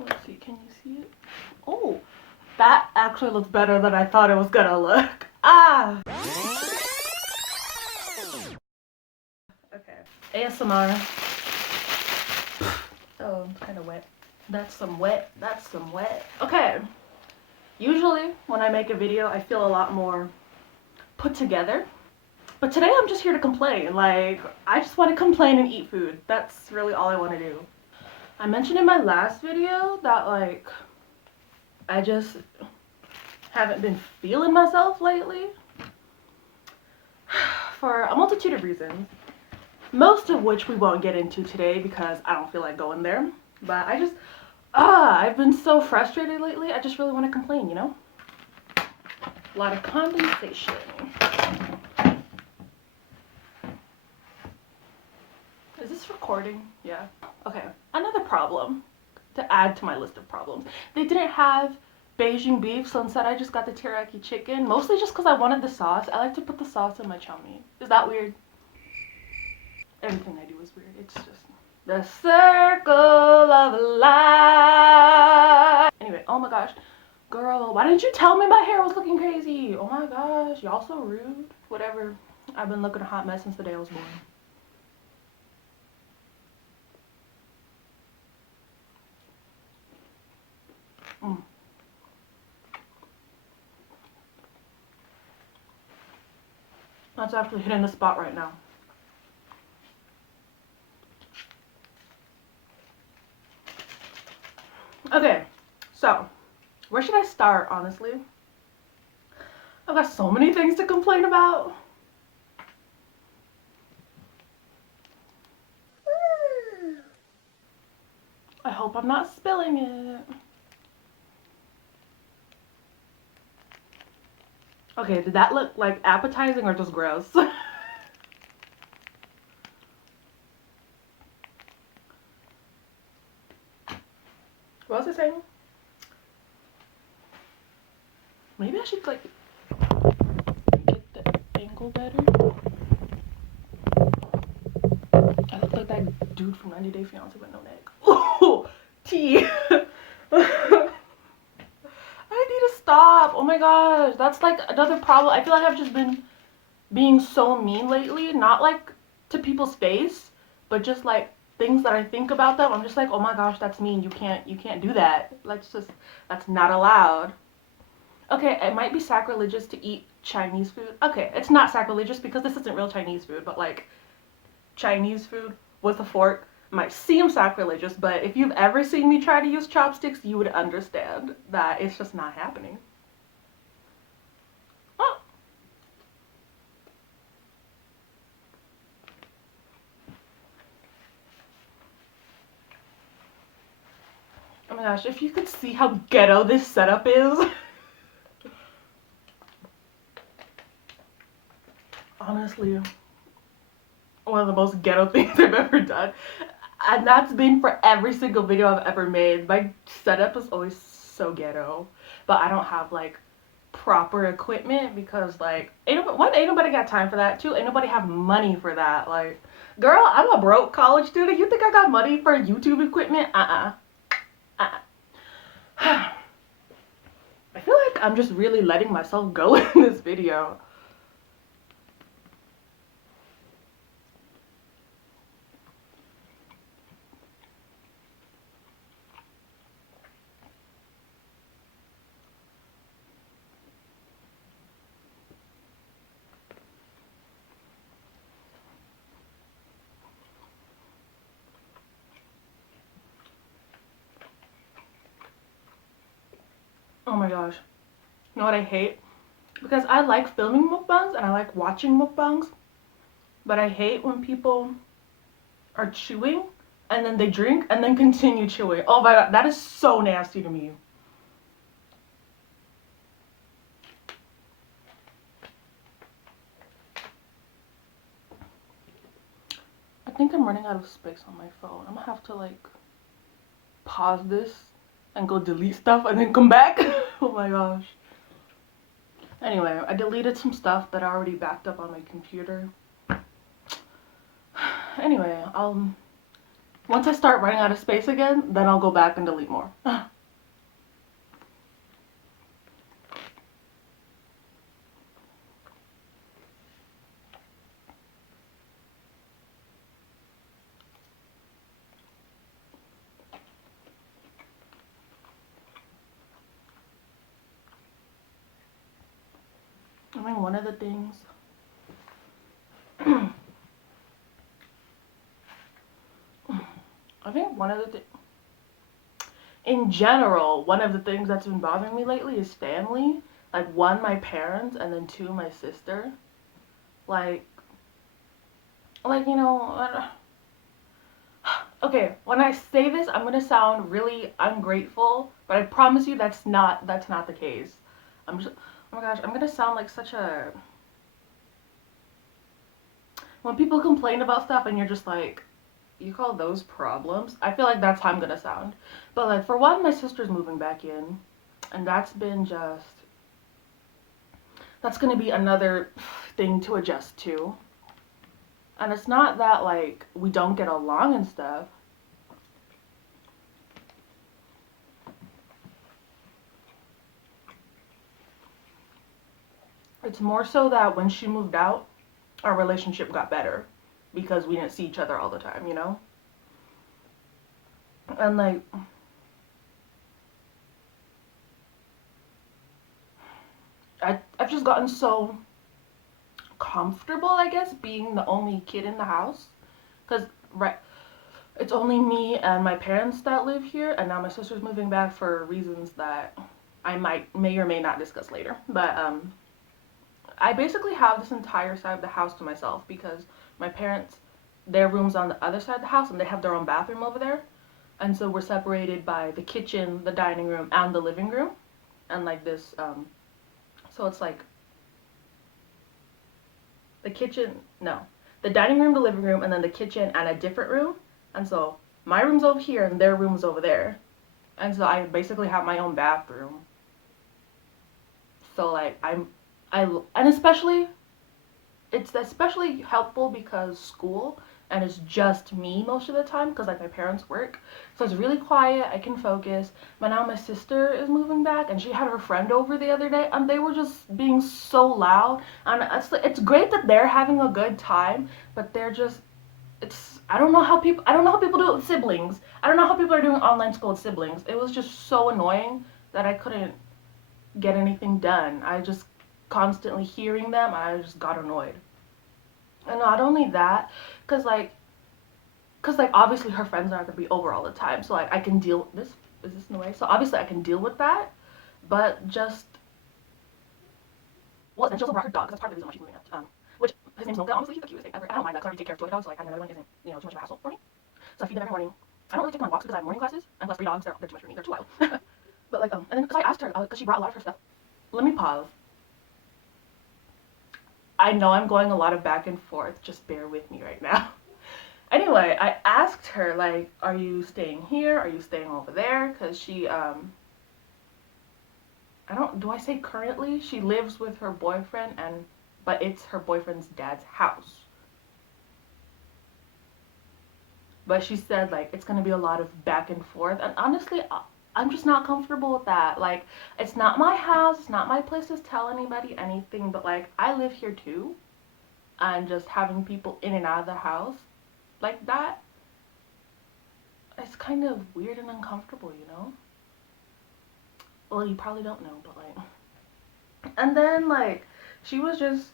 Let's see, can you see it? Oh, that actually looks better than I thought it was gonna look. Ah! Okay, ASMR. Oh, it's kind of wet. That's some wet. That's some wet. Okay. Usually, when I make a video, I feel a lot more put together. But today, I'm just here to complain. Like, I just want to complain and eat food. That's really all I want to do. I mentioned in my last video that, like, I just haven't been feeling myself lately. For a multitude of reasons. Most of which we won't get into today because I don't feel like going there. But I just, I've been so frustrated lately. I just really want to complain, you know? A lot of condensation. Is this recording? Yeah. Okay. Another problem to add to my list of problems. They didn't have Beijing beef, so instead I just got the teriyaki chicken. Mostly just because I wanted the sauce. I like to put the sauce in my chow mein. Is that weird? Everything I do is weird. It's just the circle of life. Anyway, oh my gosh. Girl, why didn't you tell me my hair was looking crazy? Oh my gosh, y'all so rude. Whatever. I've been looking a hot mess since the day I was born. That's actually hitting the spot right now. Okay, so where should I start, honestly? I've got so many things to complain about. I hope I'm not spilling it. Okay, did that look like appetizing or just gross? What was I saying? Maybe I should like get the angle better. I look like that dude from 90 Day Fiance with no neck. Ooh, tea. I need to stop. Oh my gosh, that's like another problem. I feel like I've just been being so mean lately. Not like to people's face, but just like things that I think about them. I'm just like, oh my gosh, that's mean. You can't do that. That's not allowed. Okay, it might be sacrilegious to eat Chinese food. Okay, it's not sacrilegious because this isn't real Chinese food, but like Chinese food with a fork might seem sacrilegious, but if you've ever seen me try to use chopsticks, you would understand that it's just not happening. Oh. Oh my gosh, if you could see how ghetto this setup is. Honestly, one of the most ghetto things I've ever done. And that's been for every single video I've ever made. My setup is always so ghetto. But I don't have like proper equipment because like ain't nobody got time for that. Two, ain't nobody have money for that. Like, girl, I'm a broke college student. You think I got money for YouTube equipment? I feel like I'm just really letting myself go in this video. Oh my gosh. You know what I hate? Because I like filming mukbangs and I like watching mukbangs, but I hate when people are chewing and then they drink and then continue chewing. Oh my god, that is so nasty to me. I think I'm running out of space on my phone. I'm gonna have to like pause this and go delete stuff and then come back. Oh my gosh. Anyway, I deleted some stuff that I already backed up on my computer. Anyway, Once I start running out of space again, then I'll go back and delete more. I mean, one of the things I think one of the things in general, one of the things that's been bothering me lately is family. Like, one, my parents, and then two, my sister. Like, you know, okay, when I say this, I'm gonna sound really ungrateful, but I promise you that's not the case. I'm just, oh my gosh, I'm gonna sound like such a, when people complain about stuff and you're just like, you call those problems? I feel like that's how I'm gonna sound. But like, for one, my sister's moving back in, and that's been just, that's gonna be another thing to adjust to. And it's not that like we don't get along and stuff. It's more so that when she moved out, our relationship got better because we didn't see each other all the time, you know? And like, I've just gotten so comfortable, I guess, being the only kid in the house. Because, right, it's only me and my parents that live here, and now my sister's moving back for reasons that I may or may not discuss later. But, I basically have this entire side of the house to myself because my parents, their room's on the other side of the house and they have their own bathroom over there. And so we're separated by the kitchen, the dining room, and the living room. And like this, so it's like the kitchen, no, the dining room, the living room, and then the kitchen and a different room. And so my room's over here and their room's over there. And so I basically have my own bathroom. So like and especially, it's especially helpful because school, and it's just me most of the time because like my parents work, so it's really quiet, I can focus. But now my sister is moving back and she had her friend over the other day and they were just being so loud, and it's great that they're having a good time, but they're just, it's, I don't know how people do it with siblings. I don't know how people are doing online school with siblings. It was just so annoying that I couldn't get anything done. I just constantly hearing them, I just got annoyed. And not only that, cause like obviously her friends aren't gonna be over all the time, so like I can deal with this. Is this in the way? So obviously I can deal with that, but just, well, and she also brought her dog. 'Cause that's part of the reason why she's moving out. Which his name's Milka. Honestly, he's the cutest thing ever. I don't mind that. 'Cause I already take care of two other dogs, so like having another one isn't, you know, too much of a hassle for me. So I feed them every morning. I don't really take them on walks because I have morning classes, and plus 3 dogs, they're too much for me. They're too wild. But like, and then because I asked her, because she brought a lot of her stuff. Let me pause. I know I'm going a lot of back and forth. Just bear with me right now. Anyway, I asked her, like, are you staying here? Are you staying over there? Because she, do I say currently? She lives with her boyfriend, but it's her boyfriend's dad's house. But she said, like, it's going to be a lot of back and forth. And honestly, I'm just not comfortable with that. Like, it's not my house. It's not my place to tell anybody anything. But, like, I live here, too. And just having people in and out of the house like that, it's kind of weird and uncomfortable, you know? Well, you probably don't know, but, like... And then, like, she was just...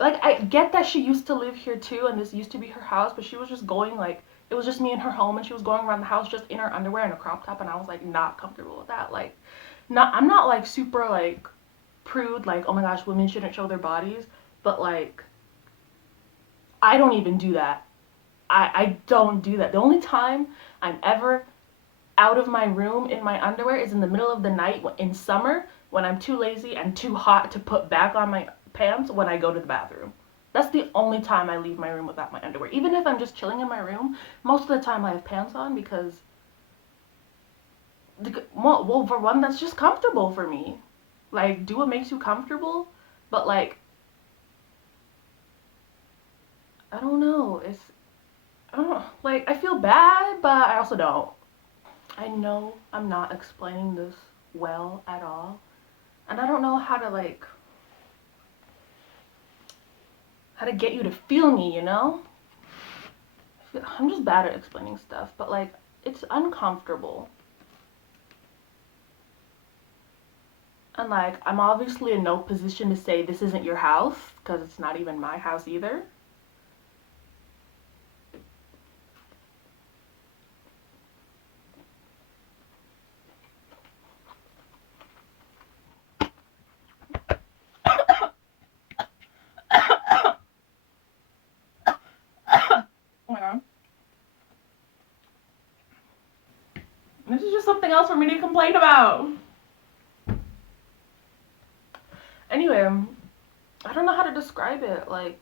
Like, I get that she used to live here, too, and this used to be her house, but she was just going, like... It was just me and her home, and she was going around the house just in her underwear and a crop top, and I was, like, not comfortable with that. Like, I'm not, like, super, like, prude, like, oh my gosh, women shouldn't show their bodies, but, like, I don't even do that. I don't do that. The only time I'm ever out of my room in my underwear is in the middle of the night in summer when I'm too lazy and too hot to put back on my pants when I go to the bathroom. That's the only time I leave my room without my underwear. Even if I'm just chilling in my room, most of the time I have pants on because, well, for one, that's just comfortable for me. Like, do what makes you comfortable, but like, I don't know, I don't know, like, I feel bad, but I also don't. I know I'm not explaining this well at all, and I don't know how to, like, how to get you to feel me, you know? I'm just bad at explaining stuff, but, like, it's uncomfortable. And, like, I'm obviously in no position to say this isn't your house, because it's not even my house either. Oh my god. This is just something else for me to complain about. Anyway, I don't know how to describe it. Like,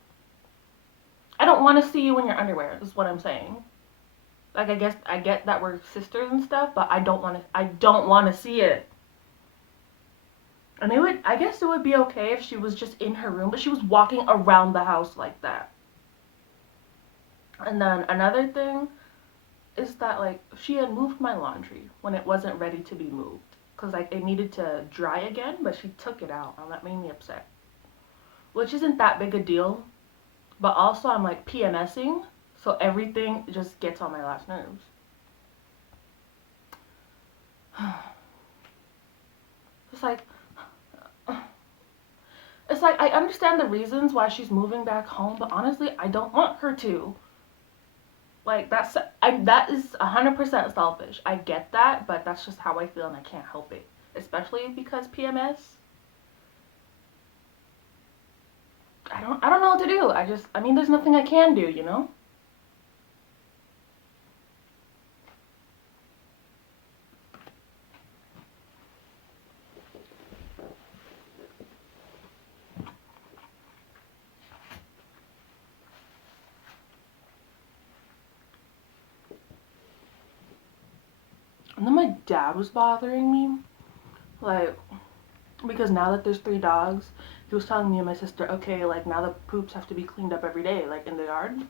I don't want to see you in your underwear, is what I'm saying. Like, I guess I get that we're sisters and stuff, but I don't want to see it. And I guess it would be okay if she was just in her room, but she was walking around the house like that. And then another thing is that, like, she had moved my laundry when it wasn't ready to be moved. Because, like, it needed to dry again, but she took it out, and that made me upset. Which isn't that big a deal, but also I'm, like, PMSing, so everything just gets on my last nerves. It's like, I understand the reasons why she's moving back home, but honestly, I don't want her to. Like, that is 100% selfish. I get that, but that's just how I feel and I can't help it. Especially because PMS. I don't know what to do. I mean, there's nothing I can do, you know? And then my dad was bothering me. Like, because now that there's 3 dogs, he was telling me and my sister, okay, like, now the poops have to be cleaned up every day, like, in the yard.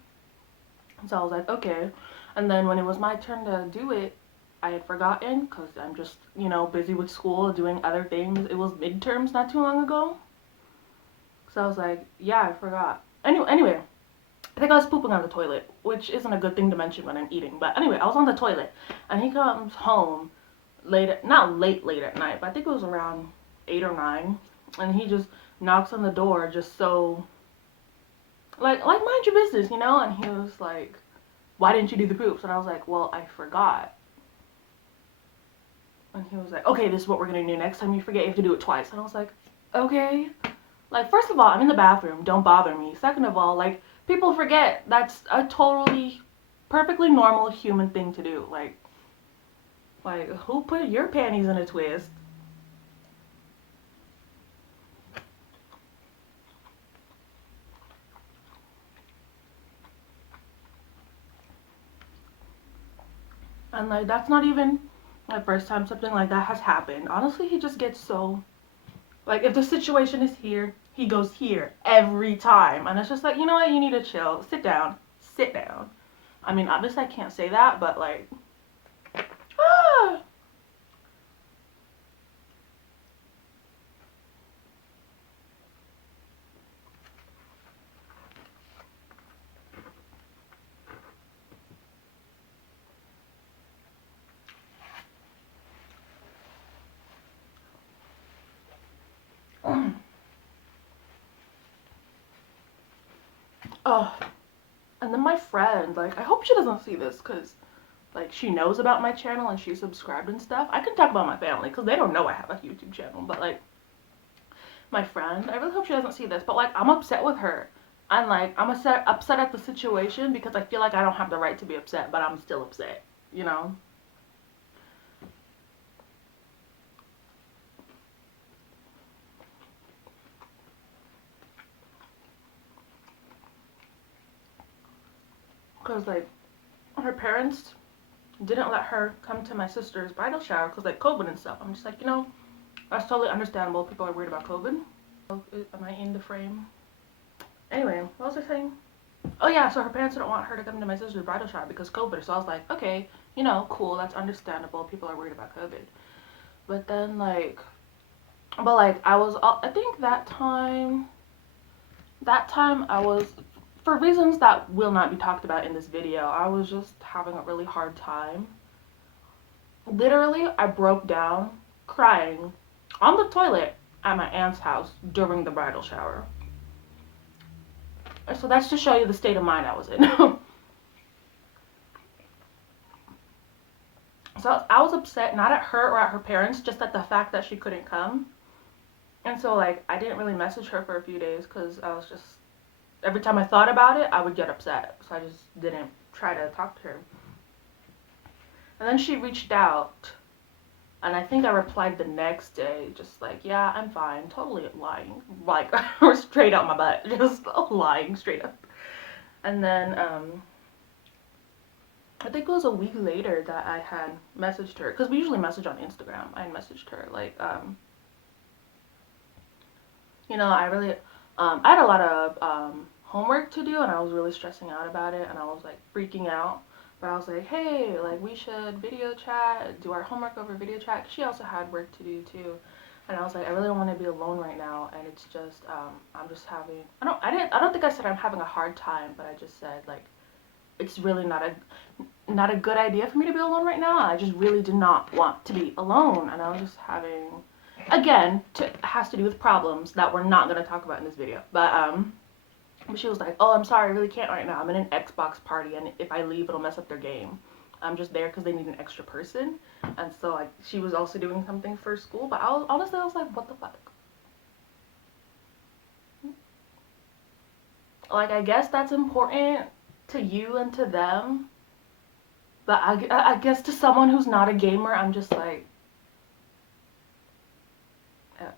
So I was like, okay. And then when it was my turn to do it, I had forgotten because I'm just, you know, busy with school, doing other things. It was midterms not too long ago. So I was like, yeah, I forgot. Anyway, I think I was pooping on the toilet, which isn't a good thing to mention when I'm eating. But anyway, I was on the toilet, and he comes home not late at night, but I think it was around 8 or 9, and he just knocks on the door just so, like mind your business, you know? And he was like, why didn't you do the poops? And I was like, well, I forgot. And he was like, okay, this is what we're gonna do. Next time you forget, you have to do it twice. And I was like, okay. Like, first of all, I'm in the bathroom. Don't bother me. Second of all, like, people forget. That's a totally, perfectly normal human thing to do. Like, who put your panties in a twist? And, like, that's not even the first time something like that has happened. Honestly, he just gets so, like, if the situation is here, he goes here every time. And it's just like, you know what? You need to chill. Sit down. Sit down. I mean, obviously I can't say that, but, like, ah. Oh, and then my friend, like, I hope she doesn't see this, because, like, she knows about my channel and she's subscribed and stuff. I can talk about my family, because they don't know I have a YouTube channel, but, like, my friend, I really hope she doesn't see this, but, like, I'm upset with her. And, like, I'm upset at the situation because I feel like I don't have the right to be upset, but I'm still upset, you know? Because, like, her parents didn't let her come to my sister's bridal shower because, like, COVID and stuff. I'm just like, you know, that's totally understandable. People are worried about COVID. Am I in the frame? Anyway, what was I saying? oh yeah, so her parents didn't want her to come to my sister's bridal shower because COVID. So I was like, okay, you know, cool, that's understandable. People are worried about COVID. But then like, but like I think that time I was, for reasons that will not be talked about in this video, I was just having a really hard time. Literally, I broke down crying on the toilet at my aunt's house during the bridal shower. So that's to show you the state of mind I was in. So I was upset, not at her or at her parents, just at the fact that she couldn't come. And so like I didn't really message her for a few days because I was just, every time I thought about it I would get upset, so I just didn't try to talk to her. And then she reached out, and I think I replied the next day just like, yeah, I'm fine, totally lying, like or straight out my butt, just lying straight up. And then I think it was a week later that I had messaged her, because we usually message on Instagram. I had messaged her like, you know, I really, I had a lot of homework to do, and I was really stressing out about it, and I was like freaking out. But I was like, hey, like we should video chat, do our homework over video chat. She also had work to do too, and I was like, I really don't want to be alone right now, and it's just, I'm just having, I don't think I said I'm having a hard time, but I just said like, it's really not a good idea for me to be alone right now. I just really did not want to be alone, and I was just having, again, has to do with problems that we're not going to talk about in this video. But she was like, oh, I'm sorry, I really can't right now. I'm in an Xbox party, and if I leave, it'll mess up their game. I'm just there because they need an extra person. And so like she was also doing something for school, but honestly I was like, what the fuck? Like, I guess that's important to you and to them, but I guess to someone who's not a gamer, I'm just like,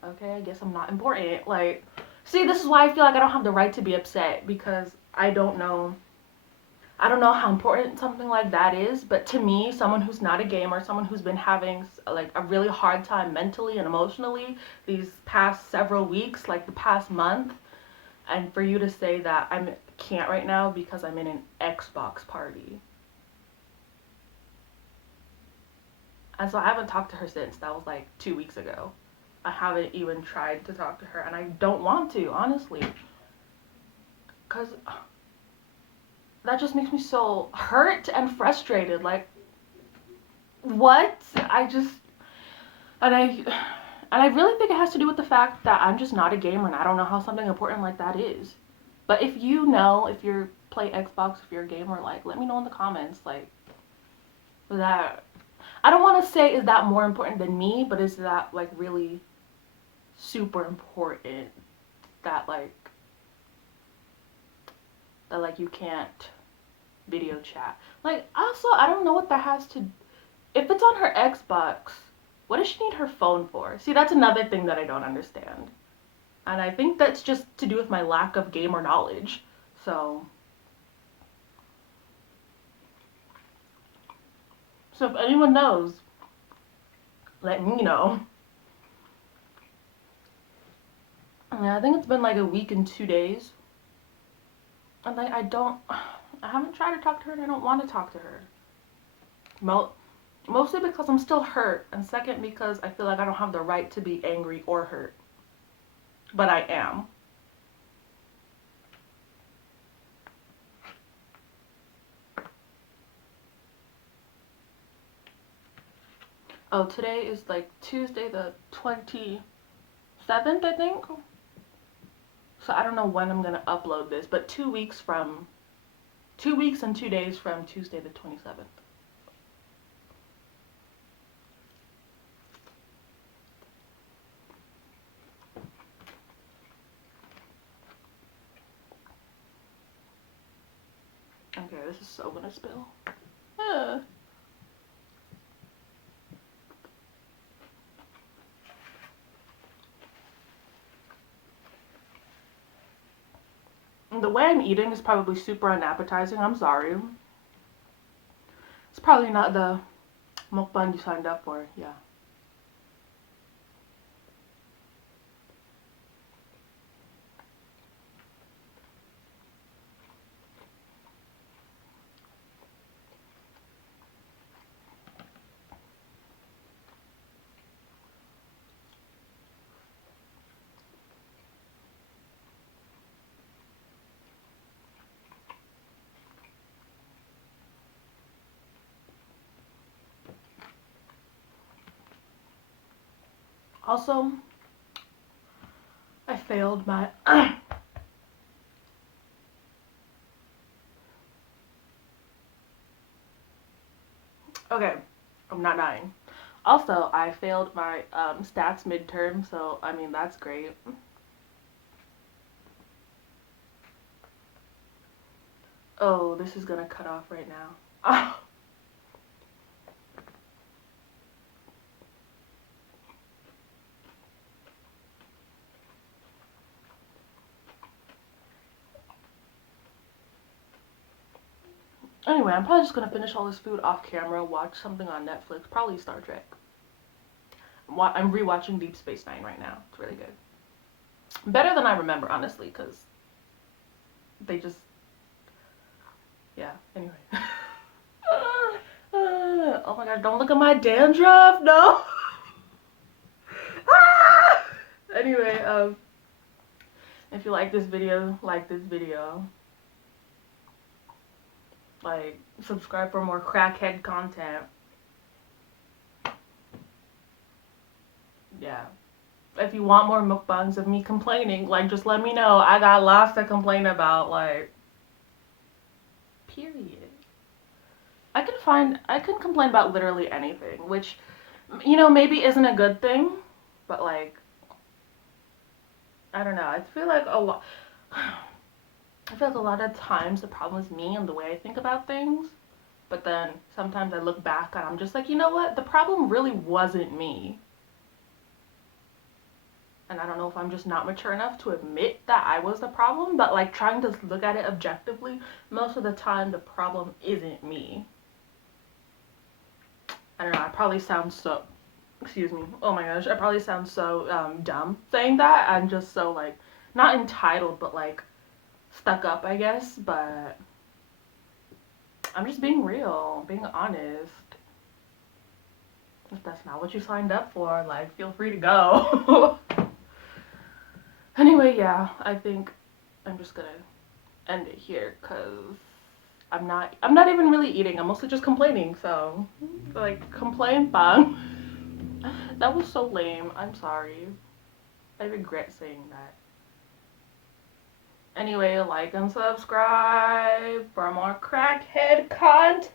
okay, I guess I'm not important. Like, see, this is why I feel like I don't have the right to be upset, because I don't know how important something like that is, but to me, someone who's not a gamer, someone who's been having like a really hard time mentally and emotionally these past several weeks, like the past month, and for you to say that I can't right now because I'm in an Xbox party. And so I haven't talked to her since. That was like 2 weeks ago. I haven't even tried to talk to her, and I don't want to, honestly. Because that just makes me so hurt and frustrated. Like, what? And I really think it has to do with the fact that I'm just not a gamer, and I don't know how something important like that is. But if you know, if you play Xbox, if you're a gamer, like, let me know in the comments, like, that, I don't want to say is that more important than me, but is that like really super important that like you can't video chat. Like, also, I don't know what that has to, if it's on her Xbox, what does she need her phone for? See, that's another thing that I don't understand. And I think that's just to do with my lack of gamer knowledge. So if anyone knows, let me know. Yeah, I think it's been like a week and 2 days. And like, I haven't tried to talk to her, and I don't want to talk to her. Mostly because I'm still hurt, and second because I feel like I don't have the right to be angry or hurt. But I am. Oh, today is like Tuesday the 27th, I think. So I don't know when I'm gonna upload this, but 2 weeks and 2 days from Tuesday the 27th. Okay, this is so gonna spill. The way I'm eating is probably super unappetizing. I'm sorry. It's probably not the mukbang you signed up for. Yeah. Also, I failed my okay, I'm not dying. Also, I failed my stats midterm, so I mean that's great. Oh, this is gonna cut off right now. Anyway, I'm probably just gonna finish all this food off camera, watch something on Netflix, probably Star Trek. I'm rewatching Deep Space Nine right now. It's really good. Better than I remember, honestly, because they just, yeah. Anyway. Oh my gosh, don't look at my dandruff, no. Anyway, if you like this video, like, subscribe for more crackhead content. Yeah. If you want more mukbangs of me complaining, like, just let me know. I got lots to complain about, like, period. I can complain about literally anything, which, you know, maybe isn't a good thing, but, like, I don't know. I feel like a lot, I feel like a lot of times the problem is me and the way I think about things, but then sometimes I look back and I'm just like, you know what? The problem really wasn't me. And I don't know if I'm just not mature enough to admit that I was the problem, but like trying to look at it objectively, most of the time the problem isn't me. I don't know, I probably sound so, excuse me, oh my gosh, I probably sound so dumb saying that. I'm just so like, not entitled, but like stuck up, I guess, but I'm just being real, being honest. If that's not what you signed up for, like, feel free to go. Anyway, yeah, I think I'm just gonna end it here because I'm not even really eating. I'm mostly just complaining. So, like, complain bang. That was so lame. I'm sorry. I regret saying that. Anyway, like and subscribe for more crackhead content.